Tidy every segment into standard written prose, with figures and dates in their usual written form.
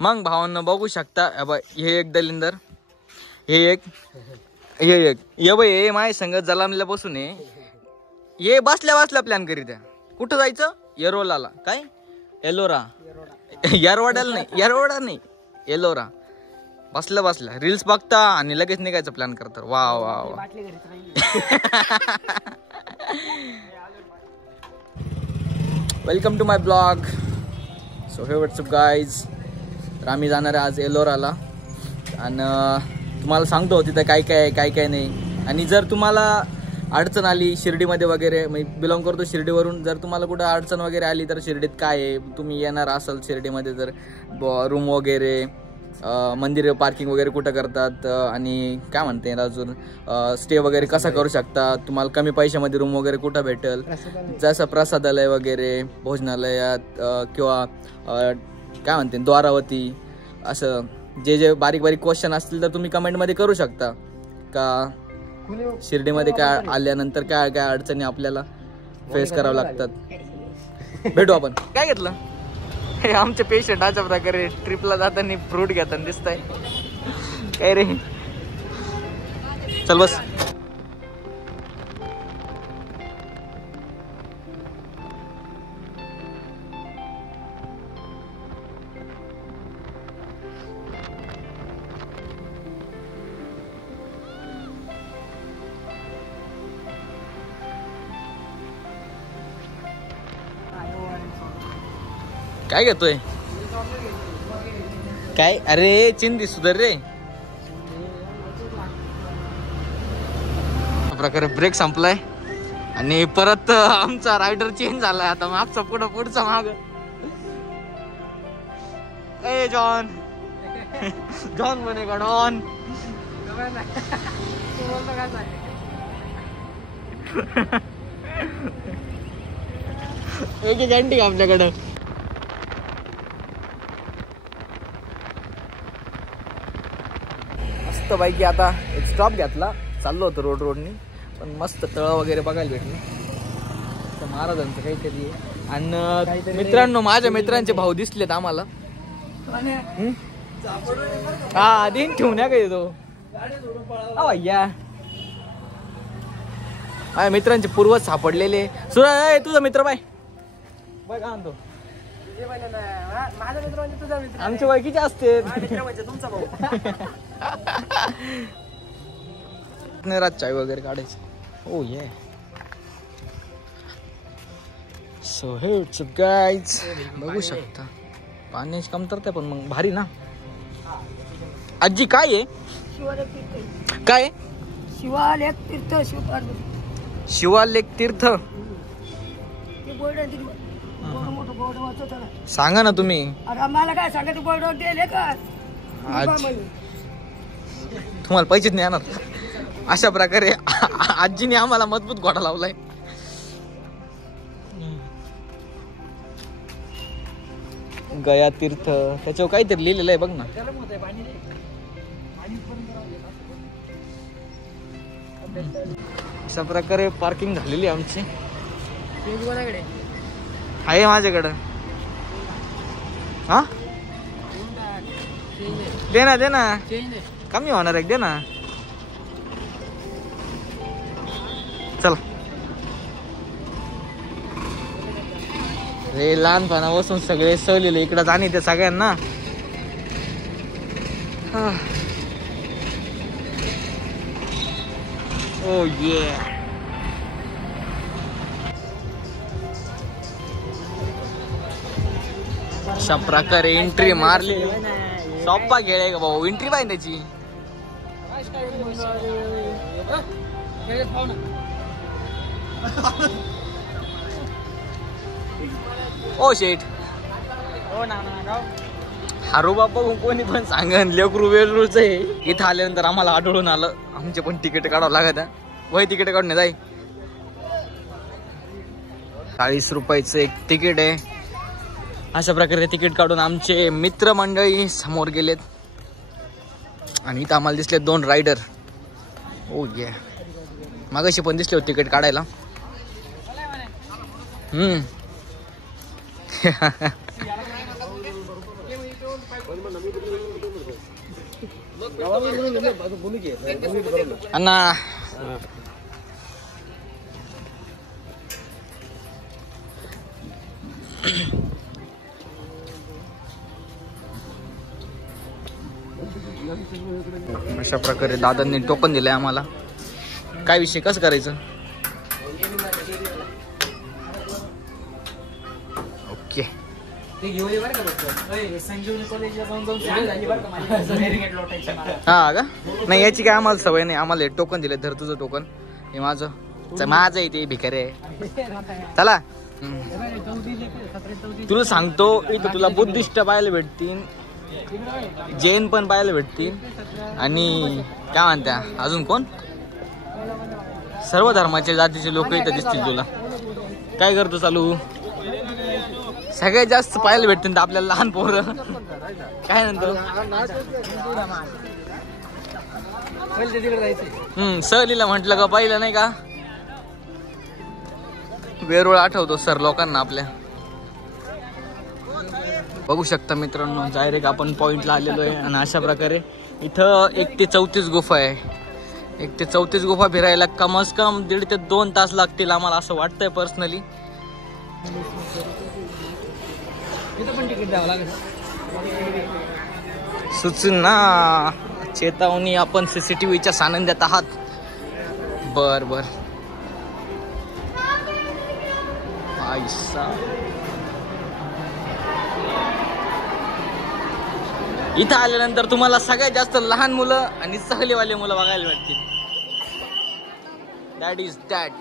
मग भावांना बघू शकता हे एक दलिंदर, हे एक ये बाई हे माय संगत जलामल्यापासून ये बसल्या प्लॅन करीत आहे. कुठं जायचं? येरोलाला. काय एलोरा? यारवाड्याला नाही, यारवाडा नाही, एलोरा. बसल्या रील्स बघता आणि लगेच निघायचं प्लॅन करतात. वा वा वा. Welcome to my blog. So hey what's up guys. तर आम्ही जाणार आहे आज एलोराला आणि तुम्हाला सांगतो तिथं काय काय नाही. आणि जर तुम्हाला अडचण आली शिर्डीमध्ये वगैरे, मी बिलॉंग करतो शिर्डीवरून, जर तुम्हाला कुठं अडचण वगैरे आली तर शिर्डीत काय आहे, तुम्ही येणार असाल शिर्डीमध्ये तर रूम वगैरे, मंदिर पार्किंग वगैरे कुठं करतात आणि काय म्हणते अजून स्टे वगैरे कसा करू शकता, तुम्हाला कमी पैशामध्ये रूम वगैरे कुठं भेटेल, जसं प्रसादालय वगैरे, भोजनालयात किंवा काय म्हणते द्वारावती, असं जे बारीक क्वेश्चन असतील तर तुम्ही कमेंटमध्ये करू शकता का शिर्डीमध्ये काय आल्यानंतर काय अडचणी आपल्याला फेस करावं लागतात. भेटू आपण. काय घेतलं? हे आमचे पेशंट अशा प्रकारे ट्रिपला जाताना फ्रूट घेताना दिसत आहे. काय रे, चल बस. काय घेतोय? काय? अरे चिंदी सुधर रे. प्रकारे ब्रेक संपलाय आणि परत आमचा रायडर चेंज झालाय. आता मागचा पुढचा माग. ए जॉन बनेगा डॉन. एक घंटी आपल्याकडं. मस्त पैकी आता एक स्टॉप घेतला, चाललो होतो रोडनी, पण मस्त तळ वगैरे बघायला भेटले. तर महाराजांचं काहीतरी आहे. आणि मित्रांनो, माझ्या मित्रांचे भाऊ दिसलेत आम्हाला. हा दिन ठेवण्या काय तो भैया. माझ्या मित्रांचे पूर्वज सापडलेले. सुरा तुझा मित्र बाय बाय का आणतो. आमच्या ओळखीचे असते. तुमचा भाऊ रात चाय वगैरे काढायची. ओ ये. सो हे गाईज बघू शकता पाण्याची कमतरता, पण मग भारी ना. आजी काय आहे? काय? शिवालेख तीर्थ. सांगा ना तुम्ही. मला काय सांगायचं, बोर्ड दिले का? तुम्हाला पैसेच नाही येणार. अशा प्रकारे आजीने आम्हाला मजबूत घोडा लावलाय. गया तीर्थ त्याच्यावर काहीतरी लिहिलेलं आहे बघ ना. अशा प्रकारे पार्किंग झालेली आमची आहे माझ्याकडं. हा दे ना कमी होणार आहे, दे ना. चल रे, लहानपणापासून सगळे सहलेले इकडं जाणे ते सगळ्यांना. ओ ये. अशा प्रकारे एंट्री मारली. सोप्पा खेळ आहे का भाऊ, एंट्री पाहिजे त्याची. ओ शेट. हारू बाप्पा कोणी पण सांगन लेकरू वेळरूच आहे. इथं आल्यानंतर आम्हाला आढळून आलं आमचे पण तिकीट काढावं लागत. वय तिकीट काढून जाई. 40 रुपयाचं एक तिकीट आहे. अशा प्रकारे तिकीट काढून आमचे मित्रमंडळी समोर गेलेत आणि इथं आम्हाला दिसले 2 रायडर. ओ ये. मागाशी पण दिसले होते तिकीट काढायला. अण्णा अशा प्रकारे दादांनी टोकन दिलंय आम्हाला. काय विषय कसं करायचं? ओके हा का नाही याची काय आम्हाला सवय नाही. आम्हाला टोकन दिले. धर तुझं टोकन. हे माझं आहे ते भिकारी आहे. चला तुला सांगतो इथं तुला बुद्धिस्ट पाहायला भेटतील, जैन पण पाहायला भेटतील आणि काय म्हणत्या अजून कोण सर्व धर्माच्या जातीचे लोक इथं दिसतील तुला. काय करतो चालू? सगळ्यात जास्त पाहायला भेटतील आपल्याला लहान पोरं. काय नंतर सहलीला म्हटलं का पहिलं नाही का वेरूळ आठवतो सर लोकांना आपल्या. बघू शकता मित्रांनो डायरेक्ट आपण पॉइंटला आलेलो आहे आणि अशा प्रकारे इथं 1 ते 34 गुफा आहे. 1 ते 34 गुफा फिरायला कमस कम 1.5 ते 2 तास लागतील आम्हाला असं वाटतंय पर्सनली. सुचून ना चेतावणी आपण CCTVच्या सानिध्यात आहात. बर इथं आल्यानंतर तुम्हाला सगळ्यात जास्त लहान मुलं आणि सहलीवाले मुलं बघायला भेटतील. That is that.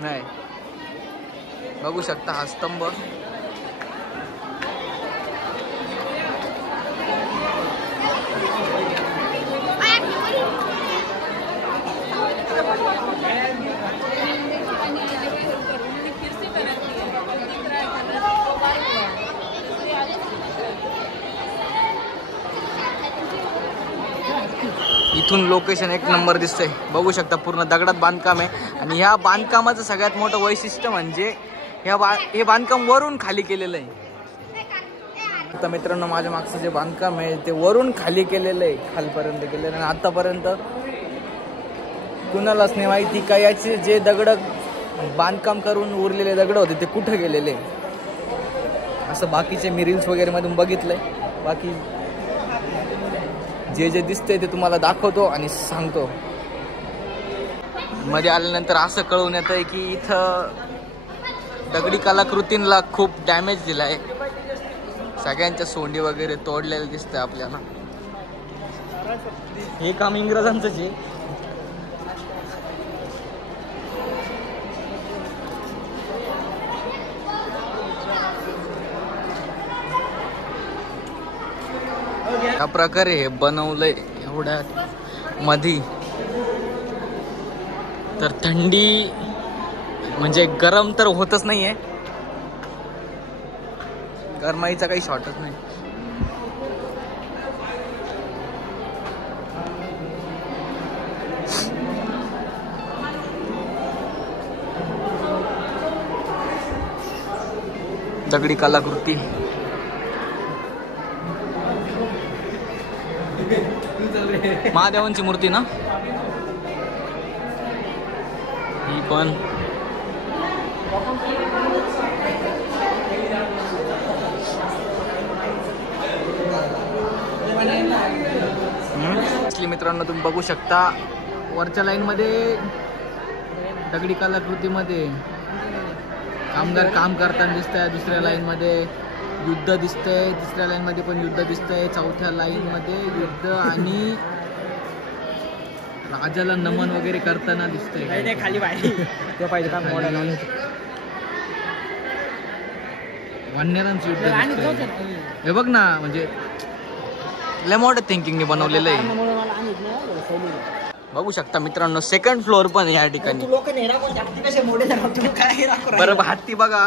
नाही बघू शकता हा स्तंभ. इथून लोकेशन 1 नंबर दिसतंय. बघू शकता पूर्ण दगडात बांधकाम आहे आणि ह्या बांधकामाचं सगळ्यात मोठं वैशिष्ट्य म्हणजे हे बांधकाम वरून खाली केलेलं आहे. आता मित्रांनो माझ्या मागचं जे बांधकाम आहे ते वरून खाली केलेलं आहे, खालपर्यंत केलेलं. आणि आतापर्यंत कुणालाच नाही माहिती का याचे जे दगड बांधकाम करून उरलेले दगड होते ते कुठं गेलेले. असं बाकीचे मी रील्स वगैरे मधून बघितलंय. बाकी जे दिसतंय ते तुम्हाला दाखवतो आणि सांगतो. मध्ये आल्यानंतर असं कळून येतंय की इथं दगडी कलाकृतींना खूप डॅमेज दिलाय. सगळ्यांच्या सोंडी वगैरे तोडलेलं दिसतंय आपल्याला. हे काम इंग्रजांचंच आहे. या प्रकारे हे बनवलंय एवढ्या मधी. तर थंडी म्हणजे गरम तर होतच नाहीये. गरमाईचा काही शॉर्टच नाही. दगडी कलाकृती महादेवांची मूर्ती ना ही पण. मित्रांनो तुम्ही बघू शकता वरच्या लाईन मध्ये दगडी कलाकृतीमध्ये कामगार काम करताना दिसतंय. दुसऱ्या लाईन मध्ये युद्ध दिसतंय. तिसऱ्या लाईन मध्ये पण युद्ध दिसतंय. चौथ्या लाईन मध्ये युद्ध आणि राजाला नमन वगैरे करताना दिसतंय. खाली ते पाहिजे का वानरांचं युद्ध. हे बघ ना म्हणजे लय मोठं थिंकिंगने बनवलेलं आहे. बघू शकता मित्रांनो 2nd फ्लोअर पण या ठिकाणी. बरं हत्ती बघा.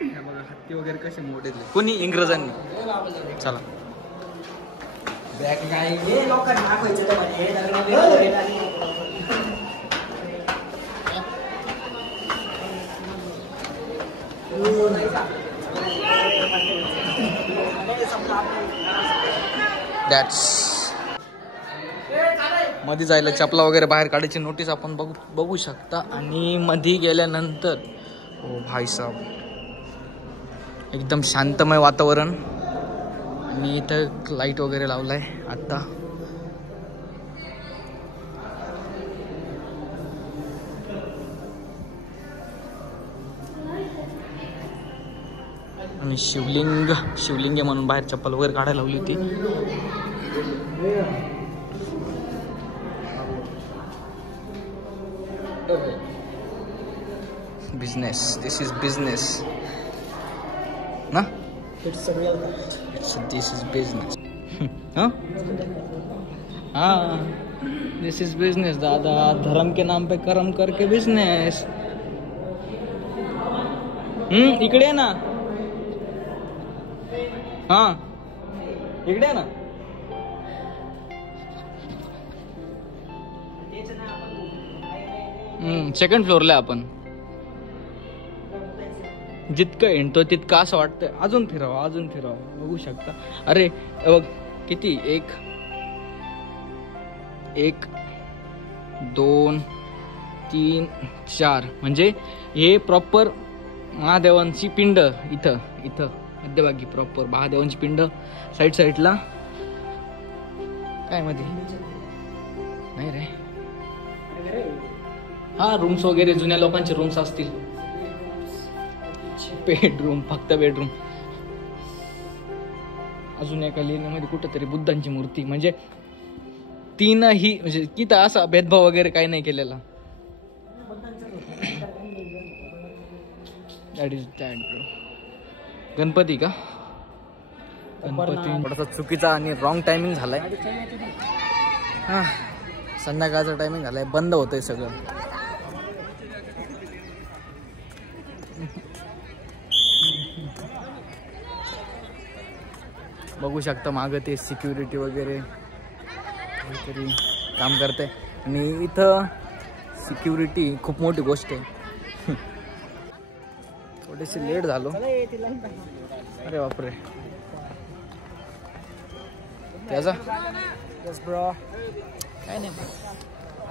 हत्ती वगैरे कसे मोठे कोणी इंग्रजांनी. चला दॅट्स मध्ये जायला चपला वगैरे बाहेर काढायची नोटीस आपण बघू शकता. आणि मध्ये गेल्यानंतर ओ भाई साहब एकदम शांतमय वातावरण. आणि इथं लाईट वगैरे लावलाय आत्ता. आणि शिवलिंग आहे म्हणून बाहेर चप्पल वगैरे काढायला लावली होती. बिझनेस, दिस इज बिझनेस ना. दिस इज बिझनेस. हाँ दिस इज बिझनेस दादा. धर्म के नाम पे कर्म करके बिझनेस. इकडे आहे ना. हाँ इकडे आहे ना. सेकंड फ्लोअरला आपण. जितकं हिंडतो तितकं असं वाटतं अजून फिरावं. बघू शकता. अरे बघ किती 1 2 3 4 म्हणजे हे प्रॉपर महादेवांची पिंड. इथं मध्यभागी प्रॉपर महादेवांची पिंड. साईडला काय मध्ये नाही रे. हा रूम्स वगैरे जुन्या लोकांचे रूम्स असतील. बेडरूम, फक्त बेडरूम. अजून एका लेण्यामध्ये कुठेतरी बुद्धांची मूर्ती. म्हणजे तीनही म्हणजे तिथं असा भेदभाव वगैरे काही नाही केलेला. That is that. गणपती का? गणपती थोडासा चुकीचा आणि रॉंग टायमिंग झालाय. हा संध्याकाळचा टायमिंग झालाय. बंद होतंय सगळं. बघू शकता मागं ते सिक्युरिटी वगैरे काहीतरी काम करते. आणि इथं सिक्युरिटी खूप मोठी गोष्ट आहे. थोडीशी लेट झालो. अरे बापरे. त्याचा काय नाही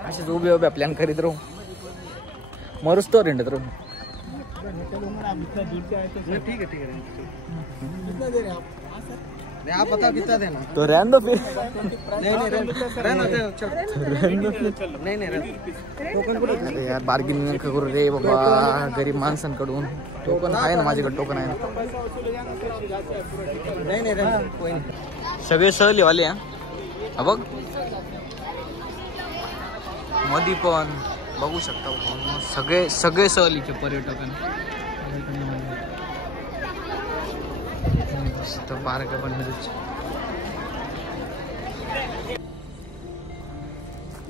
असेच उभ्या प्लॅन करीत राहू. मरूच तो रेंडत राहू. ठीक है आप बता कितना देना. तो रहने दो फिर. अरे यार बार्गेनिंग करू रे बाबा गरीब माणसांकडून. टोकन आहे ना माझ्याकडे. टोकन आहे ना. सगळे सहलीवाले हा बघ. मधी पण बघू शकता सगळे सहलीचे पर्यटकांना. बारका पण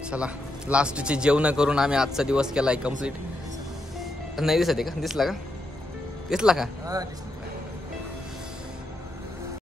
चला लास्टची जेवण करून आम्ही आजचा दिवस केलाय कंप्लीट. नाही दिसत आहे का? दिसला का?